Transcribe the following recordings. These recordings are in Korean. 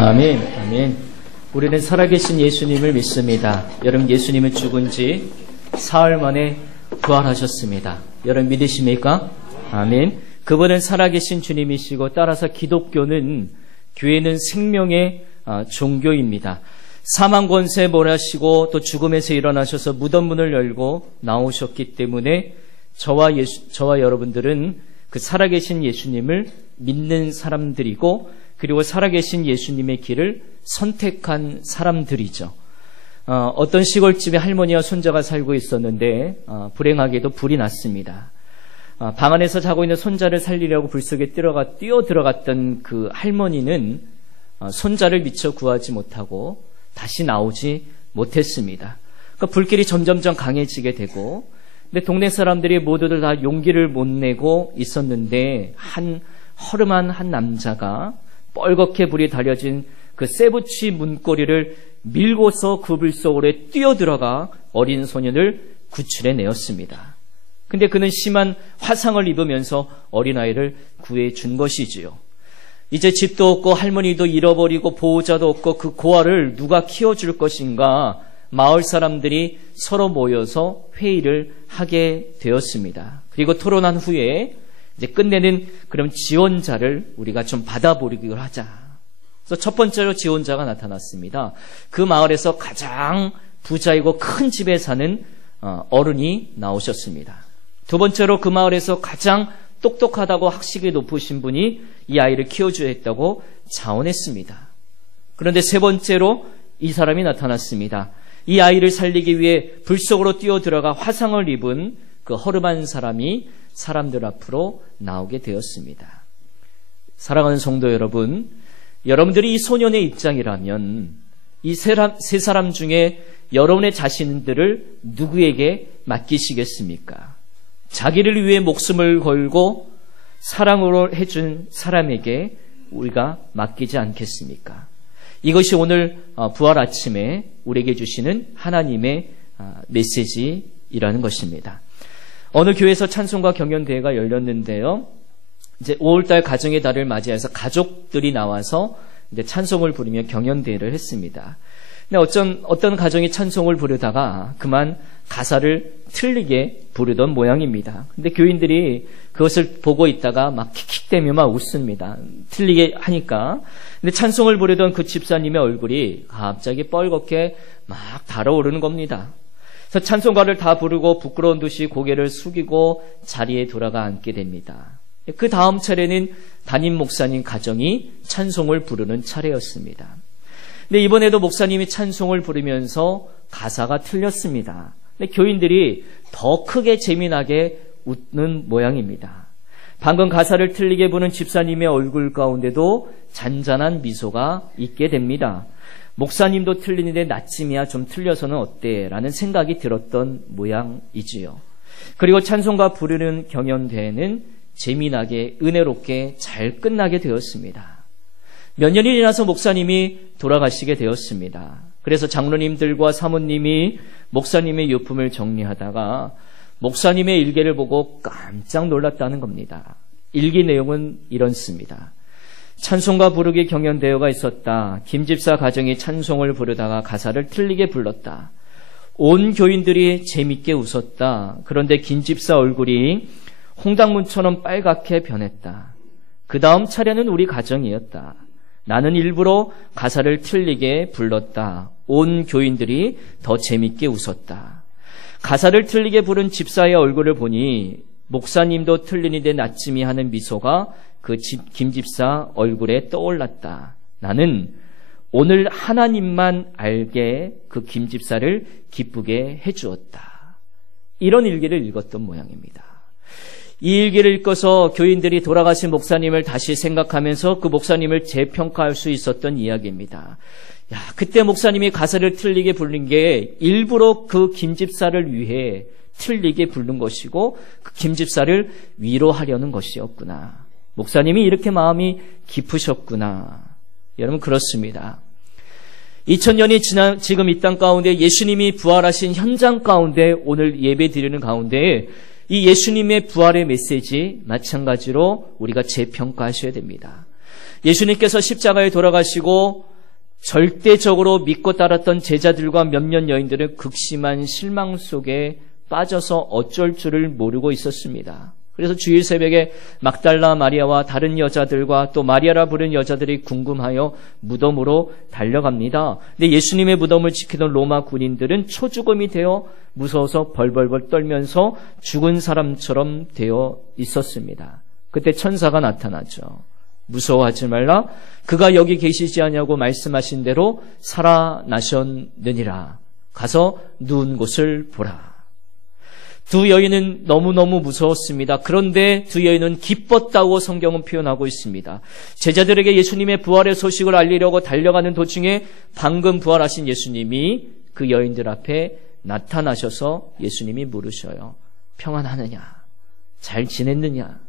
아멘, 아멘. 우리는 살아계신 예수님을 믿습니다. 여러분, 예수님은 죽은 지 사흘 만에 부활하셨습니다. 여러분 믿으십니까? 아멘. 그분은 살아계신 주님이시고, 따라서 기독교는, 교회는 생명의 종교입니다. 사망 권세 몰아시고 또 죽음에서 일어나셔서 무덤 문을 열고 나오셨기 때문에 저와 여러분들은 그 살아계신 예수님을 믿는 사람들이고, 그리고 살아계신 예수님의 길을 선택한 사람들이죠. 어떤 시골집에 할머니와 손자가 살고 있었는데 불행하게도 불이 났습니다. 방 안에서 자고 있는 손자를 살리려고 불 속에 뛰어 들어갔던 그 할머니는 손자를 미처 구하지 못하고 다시 나오지 못했습니다. 그러니까 불길이 점점점 강해지게 되고, 근데 동네 사람들이 모두들 다 용기를 못 내고 있었는데 허름한 한 남자가 뻘겋게 불이 달여진 그 쇠붙이 문고리를 밀고서 그 불 속으로 뛰어들어가 어린 소년을 구출해내었습니다. 근데 그는 심한 화상을 입으면서 어린아이를 구해준 것이지요. 이제 집도 없고 할머니도 잃어버리고 보호자도 없고 그 고아를 누가 키워줄 것인가, 마을 사람들이 서로 모여서 회의를 하게 되었습니다. 그리고 토론한 후에 이제 끝내는 그럼 지원자를 우리가 좀 받아보기로 하자. 그래서 첫 번째로 지원자가 나타났습니다. 그 마을에서 가장 부자이고 큰 집에 사는 어른이 나오셨습니다. 두 번째로 그 마을에서 가장 똑똑하다고 학식이 높으신 분이 이 아이를 키워줘야 했다고 자원했습니다. 그런데 세 번째로 이 사람이 나타났습니다. 이 아이를 살리기 위해 불 속으로 뛰어들어가 화상을 입은 그 허름한 사람이 사람들 앞으로 나오게 되었습니다. 사랑하는 성도 여러분, 여러분들이 이 소년의 입장이라면 이 세 사람 중에 여러분의 자신들을 누구에게 맡기시겠습니까? 자기를 위해 목숨을 걸고 사랑으로 해준 사람에게 우리가 맡기지 않겠습니까? 이것이 오늘 부활 아침에 우리에게 주시는 하나님의 메시지라는 것입니다. 어느 교회에서 찬송가 경연대회가 열렸는데요. 이제 5월달 가정의 달을 맞이해서 가족들이 나와서 이제 찬송을 부르며 경연대회를 했습니다. 근데 어떤 가정이 찬송을 부르다가 그만 가사를 틀리게 부르던 모양입니다. 근데 교인들이 그것을 보고 있다가 막 킥킥대며 막 웃습니다. 틀리게 하니까. 근데 찬송을 부르던 그 집사님의 얼굴이 갑자기 뻘겋게 막 달아오르는 겁니다. 그래서 찬송가를 다 부르고 부끄러운 듯이 고개를 숙이고 자리에 돌아가 앉게 됩니다. 그 다음 차례는 담임 목사님 가정이 찬송을 부르는 차례였습니다. 근데 이번에도 목사님이 찬송을 부르면서 가사가 틀렸습니다. 근데 교인들이 더 크게 재미나게 웃는 모양입니다. 방금 가사를 틀리게 부른 집사님의 얼굴 가운데도 잔잔한 미소가 있게 됩니다. 목사님도 틀리는데 나쯤이야 좀 틀려서는 어때? 라는 생각이 들었던 모양이지요. 그리고 찬송가 부르는 경연대회는 재미나게 은혜롭게 잘 끝나게 되었습니다. 몇 년이 지나서 목사님이 돌아가시게 되었습니다. 그래서 장로님들과 사모님이 목사님의 유품을 정리하다가 목사님의 일기를 보고 깜짝 놀랐다는 겁니다. 일기 내용은 이렇습니다. 찬송가 부르기 경연대회가 있었다. 김집사 가정이 찬송을 부르다가 가사를 틀리게 불렀다. 온 교인들이 재밌게 웃었다. 그런데 김집사 얼굴이 홍당무처럼 빨갛게 변했다. 그 다음 차례는 우리 가정이었다. 나는 일부러 가사를 틀리게 불렀다. 온 교인들이 더 재밌게 웃었다. 가사를 틀리게 부른 집사의 얼굴을 보니 목사님도 틀리는데 나침이 하는 미소가 그 김집사 얼굴에 떠올랐다. 나는 오늘 하나님만 알게 그 김집사를 기쁘게 해주었다. 이런 일기를 읽었던 모양입니다. 이 일기를 읽어서 교인들이 돌아가신 목사님을 다시 생각하면서 그 목사님을 재평가할 수 있었던 이야기입니다. 그때 목사님이 가사를 틀리게 부른 게 일부러 그 김집사를 위해 틀리게 부른 것이고 그 김집사를 위로하려는 것이었구나. 목사님이 이렇게 마음이 깊으셨구나. 여러분, 그렇습니다. 2000년이 지난 지금 이 땅 가운데 예수님이 부활하신 현장 가운데 오늘 예배 드리는 가운데 이 예수님의 부활의 메시지 마찬가지로 우리가 재평가하셔야 됩니다. 예수님께서 십자가에 돌아가시고 절대적으로 믿고 따랐던 제자들과 몇몇 여인들은 극심한 실망 속에 빠져서 어쩔 줄을 모르고 있었습니다. 그래서 주일 새벽에 막달라 마리아와 다른 여자들과 또 마리아라 부른 여자들이 궁금하여 무덤으로 달려갑니다. 근데 예수님의 무덤을 지키던 로마 군인들은 초죽음이 되어 무서워서 벌벌벌 떨면서 죽은 사람처럼 되어 있었습니다. 그때 천사가 나타나죠. 무서워하지 말라. 그가 여기 계시지 않냐고 말씀하신 대로 살아나셨느니라. 가서 누운 곳을 보라. 두 여인은 너무너무 무서웠습니다. 그런데 두 여인은 기뻤다고 성경은 표현하고 있습니다. 제자들에게 예수님의 부활의 소식을 알리려고 달려가는 도중에 방금 부활하신 예수님이 그 여인들 앞에 나타나셔서 예수님이 물으셔요. 평안하느냐? 잘 지냈느냐?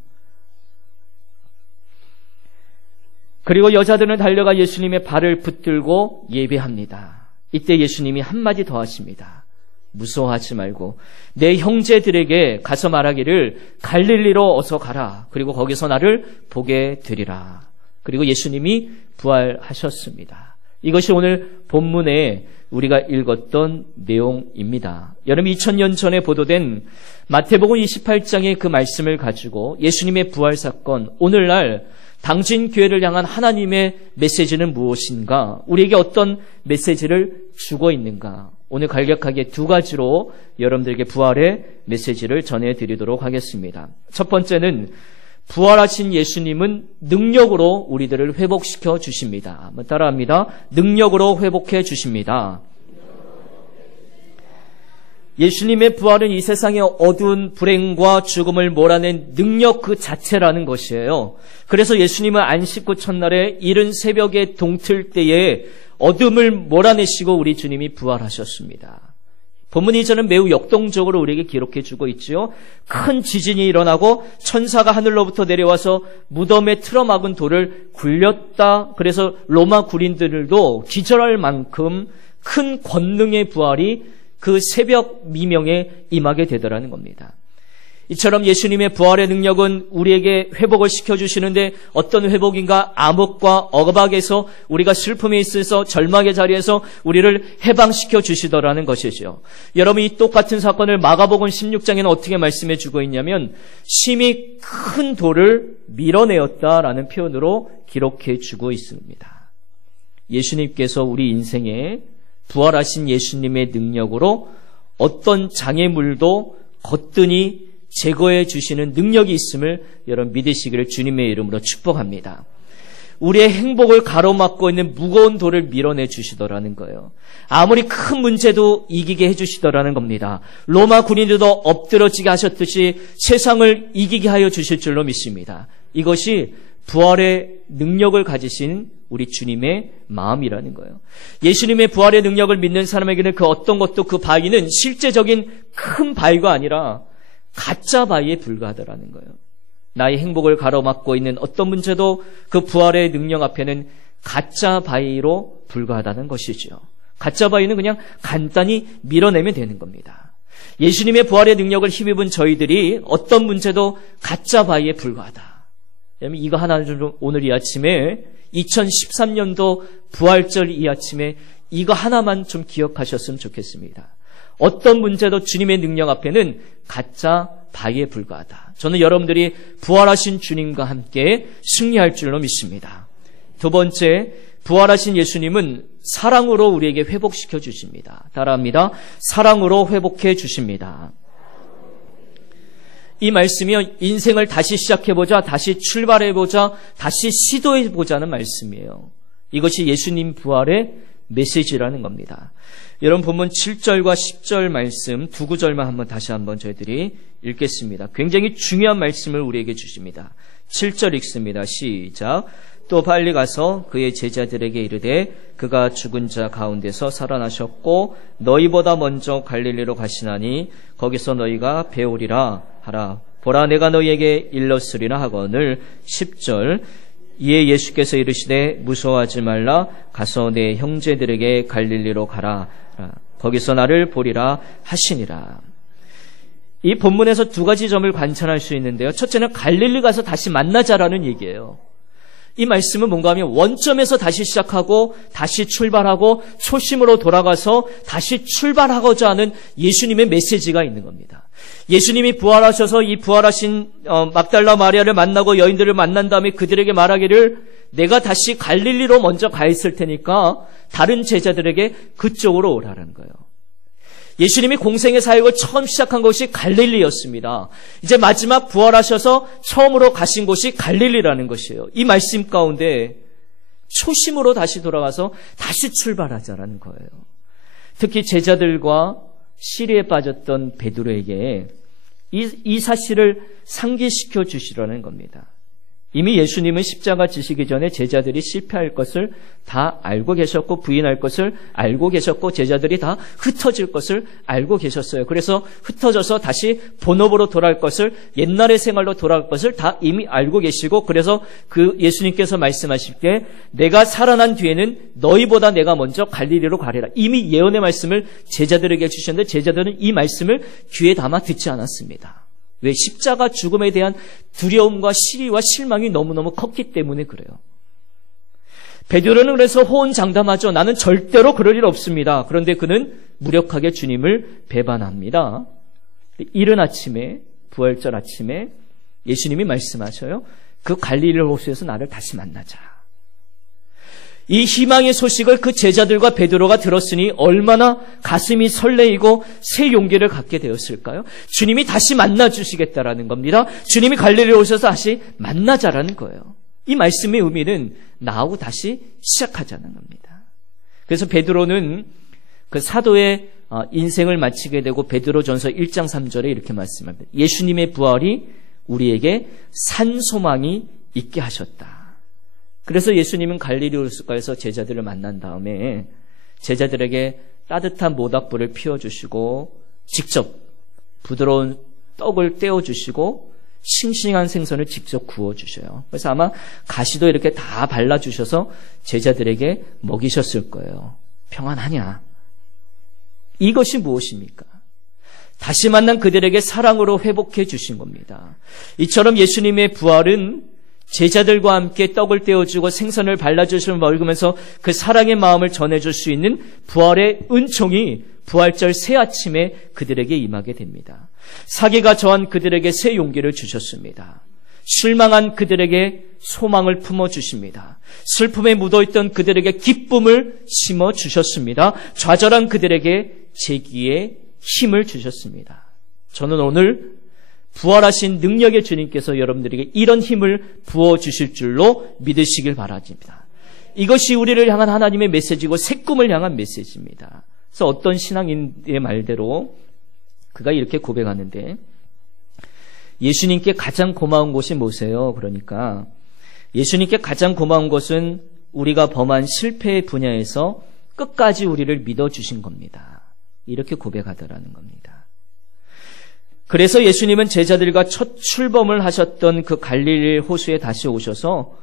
그리고 여자들은 달려가 예수님의 발을 붙들고 예배합니다. 이때 예수님이 한마디 더 하십니다. 무서워하지 말고 내 형제들에게 가서 말하기를 갈릴리로 어서 가라. 그리고 거기서 나를 보게 되리라. 그리고 예수님이 부활하셨습니다. 이것이 오늘 본문에 우리가 읽었던 내용입니다. 여러분 2000년 전에 보도된 마태복음 28장의 그 말씀을 가지고 예수님의 부활 사건, 오늘날 당신 교회를 향한 하나님의 메시지는 무엇인가? 우리에게 어떤 메시지를 주고 있는가? 오늘 간략하게 두 가지로 여러분들에게 부활의 메시지를 전해드리도록 하겠습니다. 첫 번째는 부활하신 예수님은 능력으로 우리들을 회복시켜 주십니다. 한번 따라합니다. 능력으로 회복해 주십니다. 예수님의 부활은 이 세상의 어두운 불행과 죽음을 몰아낸 능력 그 자체라는 것이에요. 그래서 예수님은 안식 후 첫날에 이른 새벽에 동틀 때에 어둠을 몰아내시고 우리 주님이 부활하셨습니다. 본문 2절은 매우 역동적으로 우리에게 기록해 주고 있지요. 큰 지진이 일어나고 천사가 하늘로부터 내려와서 무덤에 틀어막은 돌을 굴렸다. 그래서 로마 군인들도 기절할 만큼 큰 권능의 부활이 그 새벽 미명에 임하게 되더라는 겁니다. 이처럼 예수님의 부활의 능력은 우리에게 회복을 시켜주시는데 어떤 회복인가? 암흑과 억압에서 우리가 슬픔에 있어서 절망의 자리에서 우리를 해방시켜 주시더라는 것이죠. 여러분 이 똑같은 사건을 마가복음 16장에는 어떻게 말씀해 주고 있냐면 심히 큰 돌을 밀어내었다라는 표현으로 기록해 주고 있습니다. 예수님께서 우리 인생에 부활하신 예수님의 능력으로 어떤 장애물도 거뜬히 제거해 주시는 능력이 있음을 여러분 믿으시기를 주님의 이름으로 축복합니다. 우리의 행복을 가로막고 있는 무거운 돌을 밀어내 주시더라는 거예요. 아무리 큰 문제도 이기게 해주시더라는 겁니다. 로마 군인들도 엎드러지게 하셨듯이 세상을 이기게 하여 주실 줄로 믿습니다. 이것이 부활의 능력을 가지신 우리 주님의 마음이라는 거예요. 예수님의 부활의 능력을 믿는 사람에게는 그 어떤 것도 그 바위는 실제적인 큰 바위가 아니라 가짜 바위에 불과하다라는 거예요. 나의 행복을 가로막고 있는 어떤 문제도 그 부활의 능력 앞에는 가짜 바위로 불과하다는 것이죠. 가짜 바위는 그냥 간단히 밀어내면 되는 겁니다. 예수님의 부활의 능력을 힘입은 저희들이 어떤 문제도 가짜 바위에 불과하다. 이거 하나는 좀 오늘 이 아침에 2013년도 부활절 이 아침에 이거 하나만 좀 기억하셨으면 좋겠습니다. 어떤 문제도 주님의 능력 앞에는 가짜 바위에 불과하다. 저는 여러분들이 부활하신 주님과 함께 승리할 줄로 믿습니다. 두 번째, 부활하신 예수님은 사랑으로 우리에게 회복시켜 주십니다. 따라합니다. 사랑으로 회복해 주십니다. 이 말씀이요, 인생을 다시 시작해보자, 다시 출발해보자, 다시 시도해보자는 말씀이에요. 이것이 예수님 부활의 메시지라는 겁니다. 여러분 본문 7절과 10절 말씀 두 구절만 다시 한번 저희들이 읽겠습니다. 굉장히 중요한 말씀을 우리에게 주십니다. 7절 읽습니다. 시작. 또 빨리 가서 그의 제자들에게 이르되 그가 죽은 자 가운데서 살아나셨고 너희보다 먼저 갈릴리로 가시나니 거기서 너희가 배우리라 하라. 보라 내가 너희에게 일렀으리라 하거늘. 10절. 이에 예수께서 이르시되 무서워하지 말라. 가서 내 형제들에게 갈릴리로 가라. 거기서 나를 보리라 하시니라. 이 본문에서 두 가지 점을 관찰할 수 있는데요. 첫째는 갈릴리 가서 다시 만나자라는 얘기예요. 이 말씀은 뭔가 하면 원점에서 다시 시작하고 다시 출발하고 초심으로 돌아가서 다시 출발하고자 하는 예수님의 메시지가 있는 겁니다. 예수님이 부활하셔서 이 부활하신 막달라 마리아를 만나고 여인들을 만난 다음에 그들에게 말하기를 내가 다시 갈릴리로 먼저 가 있을 테니까 다른 제자들에게 그쪽으로 오라는 거예요. 예수님이 공생의 사역을 처음 시작한 곳이 갈릴리였습니다. 이제 마지막 부활하셔서 처음으로 가신 곳이 갈릴리라는 것이에요. 이 말씀 가운데 초심으로 다시 돌아가서 다시 출발하자라는 거예요. 특히 제자들과 시리에 빠졌던 베드로에게 이 사실을 상기시켜 주시라는 겁니다. 이미 예수님은 십자가 지시기 전에 제자들이 실패할 것을 다 알고 계셨고 부인할 것을 알고 계셨고 제자들이 다 흩어질 것을 알고 계셨어요. 그래서 흩어져서 다시 본업으로 돌아갈 것을 옛날의 생활로 돌아갈 것을 다 이미 알고 계시고 그래서 그 예수님께서 말씀하실 때 내가 살아난 뒤에는 너희보다 내가 먼저 갈릴리로 가리라. 이미 예언의 말씀을 제자들에게 주셨는데 제자들은 이 말씀을 귀에 담아 듣지 않았습니다. 왜? 십자가 죽음에 대한 두려움과 시리와 실망이 너무너무 컸기 때문에 그래요. 베드로는 그래서 호언장담하죠. 나는 절대로 그럴 일 없습니다. 그런데 그는 무력하게 주님을 배반합니다. 이른 아침에 부활절 아침에 예수님이 말씀하셔요. 그 갈릴리 호수에서 나를 다시 만나자. 이 희망의 소식을 그 제자들과 베드로가 들었으니 얼마나 가슴이 설레이고 새 용기를 갖게 되었을까요? 주님이 다시 만나주시겠다라는 겁니다. 주님이 갈릴리에 오셔서 다시 만나자라는 거예요. 이 말씀의 의미는 나하고 다시 시작하자는 겁니다. 그래서 베드로는 그 사도의 인생을 마치게 되고 베드로전서 1장 3절에 이렇게 말씀합니다. 예수님의 부활이 우리에게 산 소망이 있게 하셨다. 그래서 예수님은 갈릴리 호숫가에서 제자들을 만난 다음에 제자들에게 따뜻한 모닥불을 피워주시고 직접 부드러운 떡을 떼어주시고 싱싱한 생선을 직접 구워주셔요. 그래서 아마 가시도 이렇게 다 발라주셔서 제자들에게 먹이셨을 거예요. 평안하냐? 이것이 무엇입니까? 다시 만난 그들에게 사랑으로 회복해 주신 겁니다. 이처럼 예수님의 부활은 제자들과 함께 떡을 떼어주고 생선을 발라주시며 먹으면서 그 사랑의 마음을 전해줄 수 있는 부활의 은총이 부활절 새 아침에 그들에게 임하게 됩니다. 사기가 저한 그들에게 새 용기를 주셨습니다. 실망한 그들에게 소망을 품어주십니다. 슬픔에 묻어있던 그들에게 기쁨을 심어주셨습니다. 좌절한 그들에게 재기의 힘을 주셨습니다. 저는 오늘 부활하신 능력의 주님께서 여러분들에게 이런 힘을 부어주실 줄로 믿으시길 바랍니다. 이것이 우리를 향한 하나님의 메시지고 새 꿈을 향한 메시지입니다. 그래서 어떤 신앙인의 말대로 그가 이렇게 고백하는데 예수님께 가장 고마운 것이 뭐세요? 그러니까 예수님께 가장 고마운 것은 우리가 범한 실패의 분야에서 끝까지 우리를 믿어주신 겁니다. 이렇게 고백하더라는 겁니다. 그래서 예수님은 제자들과 첫 출범을 하셨던 그 갈릴리 호수에 다시 오셔서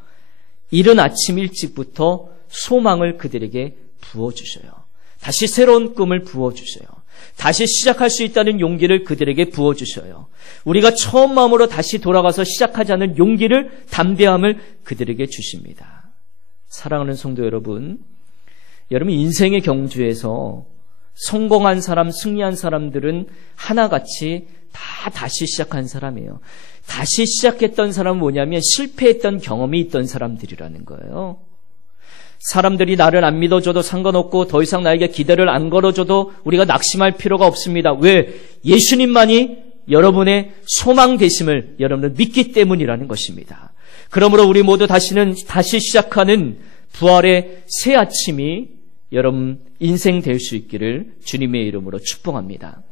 이른 아침 일찍부터 소망을 그들에게 부어주셔요. 다시 새로운 꿈을 부어주셔요. 다시 시작할 수 있다는 용기를 그들에게 부어주셔요. 우리가 처음 마음으로 다시 돌아가서 시작하자는 용기를, 담대함을 그들에게 주십니다. 사랑하는 성도 여러분, 여러분 인생의 경주에서 성공한 사람, 승리한 사람들은 하나같이 다시 시작한 사람이에요. 다시 시작했던 사람은 뭐냐면 실패했던 경험이 있던 사람들이라는 거예요. 사람들이 나를 안 믿어줘도 상관없고 더 이상 나에게 기대를 안 걸어줘도 우리가 낙심할 필요가 없습니다. 왜? 예수님만이 여러분의 소망 되심을 여러분은 믿기 때문이라는 것입니다. 그러므로 우리 모두 다시 시작하는 부활의 새 아침이 여러분 인생 될 수 있기를 주님의 이름으로 축복합니다.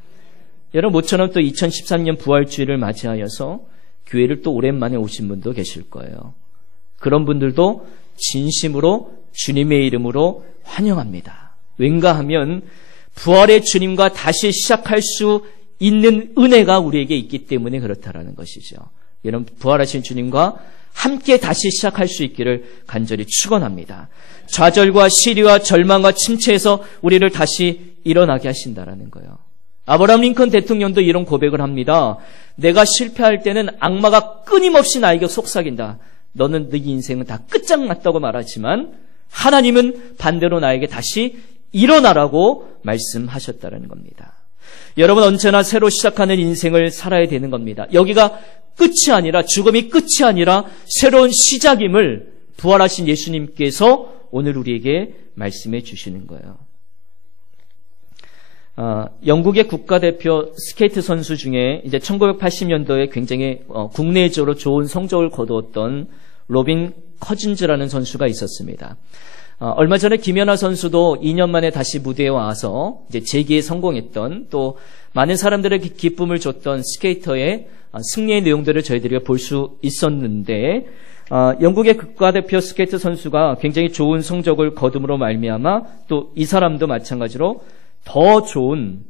여러분 모처럼 또 2013년 부활주일을 맞이하여서 교회를 또 오랜만에 오신 분도 계실 거예요. 그런 분들도 진심으로 주님의 이름으로 환영합니다. 왠가 하면 부활의 주님과 다시 시작할 수 있는 은혜가 우리에게 있기 때문에 그렇다라는 것이죠. 여러분 부활하신 주님과 함께 다시 시작할 수 있기를 간절히 축원합니다. 좌절과 시리와 절망과 침체에서 우리를 다시 일어나게 하신다라는 거예요. 아브라함 링컨 대통령도 이런 고백을 합니다. 내가 실패할 때는 악마가 끊임없이 나에게 속삭인다. 너는 네 인생은 다 끝장났다고 말하지만 하나님은 반대로 나에게 다시 일어나라고 말씀하셨다는 겁니다. 여러분, 언제나 새로 시작하는 인생을 살아야 되는 겁니다. 여기가 끝이 아니라, 죽음이 끝이 아니라 새로운 시작임을 부활하신 예수님께서 오늘 우리에게 말씀해 주시는 거예요. 영국의 국가대표 스케이트 선수 중에 이제 1980년도에 굉장히 국내적으로 좋은 성적을 거두었던 로빈 커진즈라는 선수가 있었습니다. 얼마 전에 김연아 선수도 2년 만에 다시 무대에 와서 이제 재기에 성공했던, 또 많은 사람들에게 기쁨을 줬던 스케이터의 승리의 내용들을 저희들이 볼 수 있었는데, 영국의 국가대표 스케이트 선수가 굉장히 좋은 성적을 거둠으로 말미암아 또 이 사람도 마찬가지로 더 좋은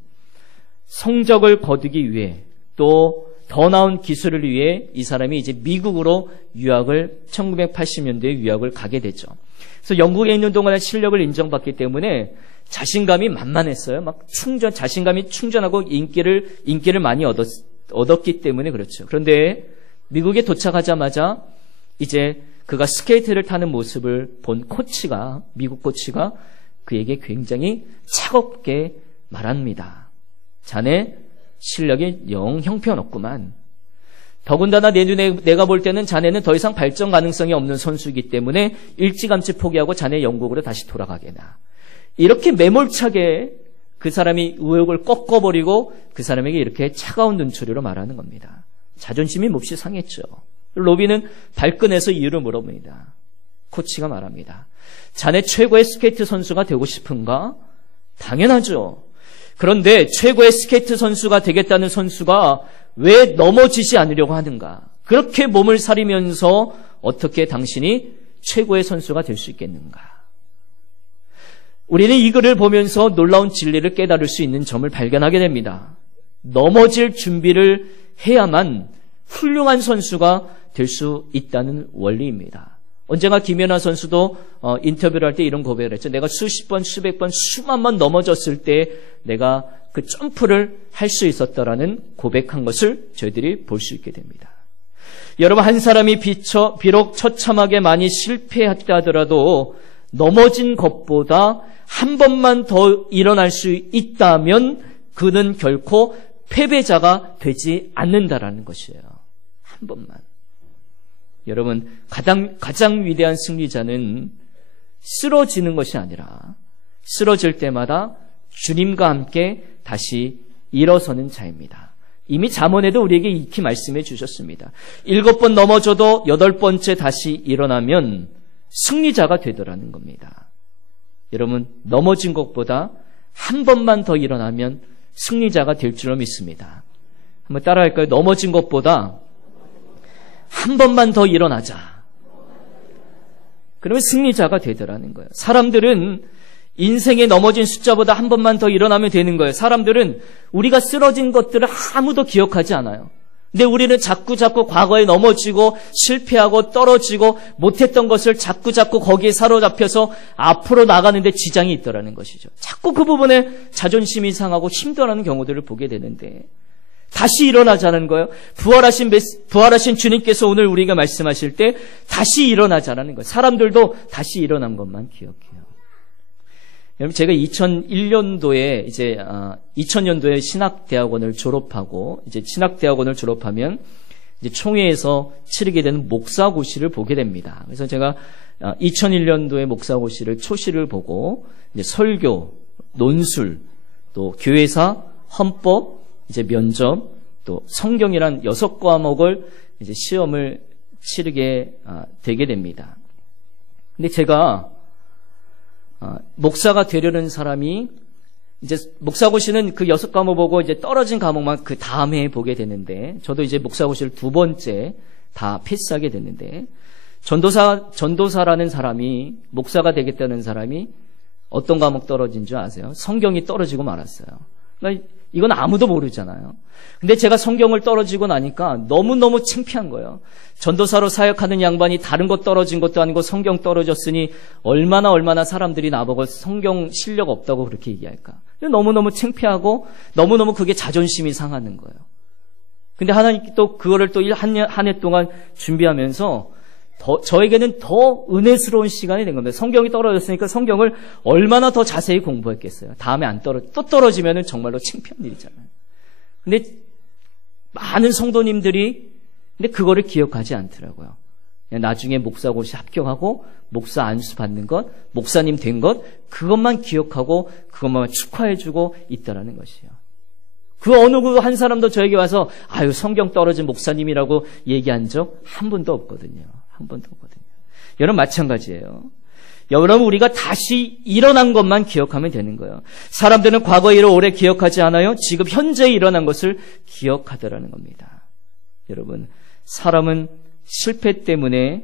성적을 거두기 위해, 또 더 나은 기술을 위해 이 사람이 이제 미국으로 1980년대에 유학을 가게 되죠. 그래서 영국에 있는 동안의 실력을 인정받기 때문에 자신감이 만만했어요. 막 자신감이 충전하고 인기를 많이 얻었기 때문에 그렇죠. 그런데 미국에 도착하자마자 이제 그가 스케이트를 타는 모습을 본 미국 코치가 그에게 굉장히 차갑게 말합니다. 자네 실력이 영 형편없구만. 더군다나 내 눈에 내가 볼 때는 자네는 더 이상 발전 가능성이 없는 선수이기 때문에 일찌감치 포기하고 자네 영국으로 다시 돌아가게나. 이렇게 매몰차게 그 사람이 의욕을 꺾어버리고 그 사람에게 이렇게 차가운 눈초리로 말하는 겁니다. 자존심이 몹시 상했죠. 로빈은 발끈해서 이유를 물어봅니다. 코치가 말합니다. 자네 최고의 스케이트 선수가 되고 싶은가? 당연하죠. 그런데 최고의 스케이트 선수가 되겠다는 선수가 왜 넘어지지 않으려고 하는가? 그렇게 몸을 사리면서 어떻게 당신이 최고의 선수가 될 수 있겠는가? 우리는 이 글을 보면서 놀라운 진리를 깨달을 수 있는 점을 발견하게 됩니다. 넘어질 준비를 해야만 훌륭한 선수가 될 수 있다는 원리입니다. 언젠가 김연아 선수도 인터뷰를 할 때 이런 고백을 했죠. 내가 수십 번, 수백 번, 수만 번 넘어졌을 때 내가 그 점프를 할 수 있었다라는 고백한 것을 저희들이 볼 수 있게 됩니다. 여러분, 한 사람이 비록 처참하게 많이 실패했다 하더라도 넘어진 것보다 한 번만 더 일어날 수 있다면 그는 결코 패배자가 되지 않는다라는 것이에요. 한 번만. 여러분, 가장 위대한 승리자는 쓰러지는 것이 아니라 쓰러질 때마다 주님과 함께 다시 일어서는 자입니다. 이미 잠언에도 우리에게 익히 말씀해 주셨습니다. 7번 넘어져도 8번째 다시 일어나면 승리자가 되더라는 겁니다. 여러분, 넘어진 것보다 한 번만 더 일어나면 승리자가 될 줄로 믿습니다. 한번 따라할까요? 넘어진 것보다 한 번만 더 일어나자. 그러면 승리자가 되더라는 거예요. 사람들은 인생에 넘어진 숫자보다 한 번만 더 일어나면 되는 거예요. 사람들은 우리가 쓰러진 것들을 아무도 기억하지 않아요. 근데 우리는 자꾸 과거에 넘어지고 실패하고 떨어지고 못했던 것을 자꾸 거기에 사로잡혀서 앞으로 나가는데 지장이 있더라는 것이죠. 자꾸 그 부분에 자존심이 상하고 힘들어하는 경우들을 보게 되는데 다시 일어나자는 거예요. 부활하신 주님께서 오늘 우리가 말씀하실 때 다시 일어나자라는 거예요. 사람들도 다시 일어난 것만 기억해요. 여러분, 제가 2001년도에 이제 2000년도에 신학대학원을 졸업하고 이제 신학대학원을 졸업하면 이제 총회에서 치르게 되는 목사고시를 보게 됩니다. 그래서 제가 2001년도에 목사고시를 초시를 보고 이제 설교, 논술, 또 교회사, 헌법, 이제 면접, 또 성경이란 6과목을 이제 시험을 치르게 되게 됩니다. 근데 제가 목사가 되려는 사람이 이제 목사고시는 그 6과목 보고 이제 떨어진 과목만 그 다음에 보게 되는데 저도 이제 목사고시를 2번째 다 패스하게 됐는데 전도사라는 사람이 목사가 되겠다는 사람이 어떤 과목 떨어진 줄 아세요? 성경이 떨어지고 말았어요. 그러니까 이건 아무도 모르잖아요. 근데 제가 성경을 떨어지고 나니까 너무너무 창피한 거예요. 전도사로 사역하는 양반이 다른 것 떨어진 것도 아니고 성경 떨어졌으니 얼마나 사람들이 나보고 성경 실력 없다고 그렇게 얘기할까. 너무너무 창피하고 너무너무 그게 자존심이 상하는 거예요. 근데 하나님께 또 그거를 또 한 해 동안 준비하면서 저에게는 더 은혜스러운 시간이 된 겁니다. 성경이 떨어졌으니까 성경을 얼마나 더 자세히 공부했겠어요. 다음에 또 떨어지면 정말로 창피한 일이잖아요. 근데 많은 성도님들이 근데 그거를 기억하지 않더라고요. 나중에 목사고시 합격하고 목사 안수 받는 것, 목사님 된 것, 그것만 기억하고 그것만 축하해주고 있다라는 것이에요. 그 어느 한 사람도 저에게 와서 아유 성경 떨어진 목사님이라고 얘기한 적 한 번도 없거든요. 한 번도 없거든요. 여러분 마찬가지예요. 여러분 우리가 다시 일어난 것만 기억하면 되는 거예요. 사람들은 과거의 일을 오래 기억하지 않아요. 지금 현재 일어난 것을 기억하더라는 겁니다. 여러분 사람은 실패 때문에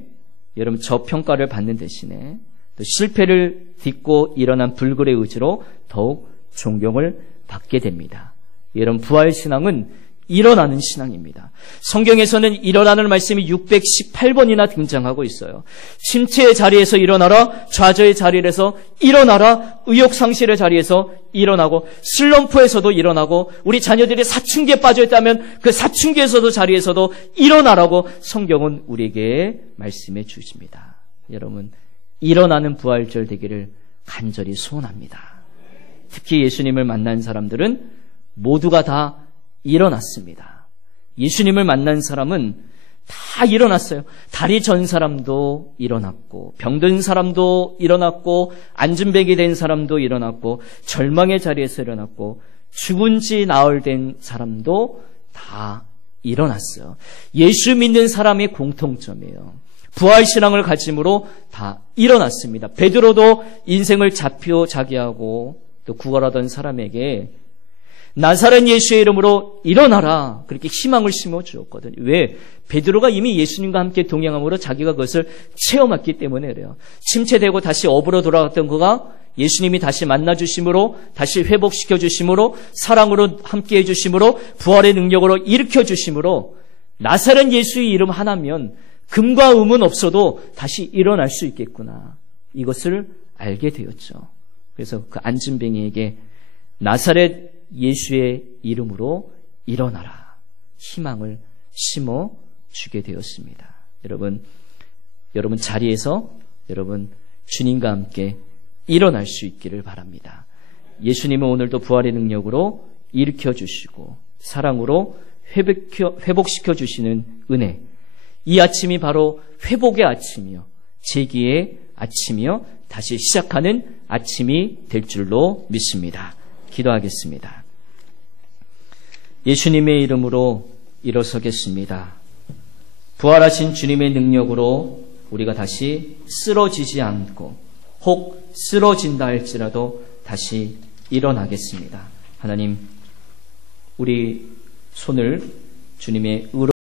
여러분 저평가를 받는 대신에 또 실패를 딛고 일어난 불굴의 의지로 더욱 존경을 받게 됩니다. 여러분 부활신앙은 일어나는 신앙입니다. 성경에서는 일어나는 말씀이 618번이나 등장하고 있어요. 침체의 자리에서 일어나라, 좌절의 자리에서 일어나라, 의욕상실의 자리에서 일어나고 슬럼프에서도 일어나고 우리 자녀들이 사춘기에 빠져있다면 그 사춘기에서도 자리에서도 일어나라고 성경은 우리에게 말씀해 주십니다. 여러분 일어나는 부활절 되기를 간절히 소원합니다. 특히 예수님을 만난 사람들은 모두가 다 일어났습니다. 예수님을 만난 사람은 다 일어났어요. 다리 전 사람도 일어났고 병든 사람도 일어났고 안진뱅이 된 사람도 일어났고 절망의 자리에서 일어났고 죽은 지 나흘 된 사람도 다 일어났어요. 예수 믿는 사람의 공통점이에요. 부활신앙을 가짐으로 다 일어났습니다. 베드로도 인생을 자표자기하고 또 구걸하던 사람에게 나사렛 예수의 이름으로 일어나라 그렇게 희망을 심어주었거든요. 왜? 베드로가 이미 예수님과 함께 동행함으로 자기가 그것을 체험했기 때문에 그래요. 침체되고 다시 업으로 돌아갔던 그가 예수님이 다시 만나주심으로 다시 회복시켜주심으로 사랑으로 함께해 주심으로 부활의 능력으로 일으켜주심으로 나사렛 예수의 이름 하나면 금과 음은 없어도 다시 일어날 수 있겠구나. 이것을 알게 되었죠. 그래서 그 안진뱅이에게 나사렛 예수의 이름으로 일어나라. 희망을 심어주게 되었습니다. 여러분 자리에서 여러분 주님과 함께 일어날 수 있기를 바랍니다. 예수님은 오늘도 부활의 능력으로 일으켜주시고 사랑으로 회복시켜 주시는 은혜. 이 아침이 바로 회복의 아침이요. 재기의 아침이요. 다시 시작하는 아침이 될 줄로 믿습니다. 기도하겠습니다. 예수님의 이름으로 일어서겠습니다. 부활하신 주님의 능력으로 우리가 다시 쓰러지지 않고 혹 쓰러진다 할지라도 다시 일어나겠습니다. 하나님, 우리 손을 주님의 의로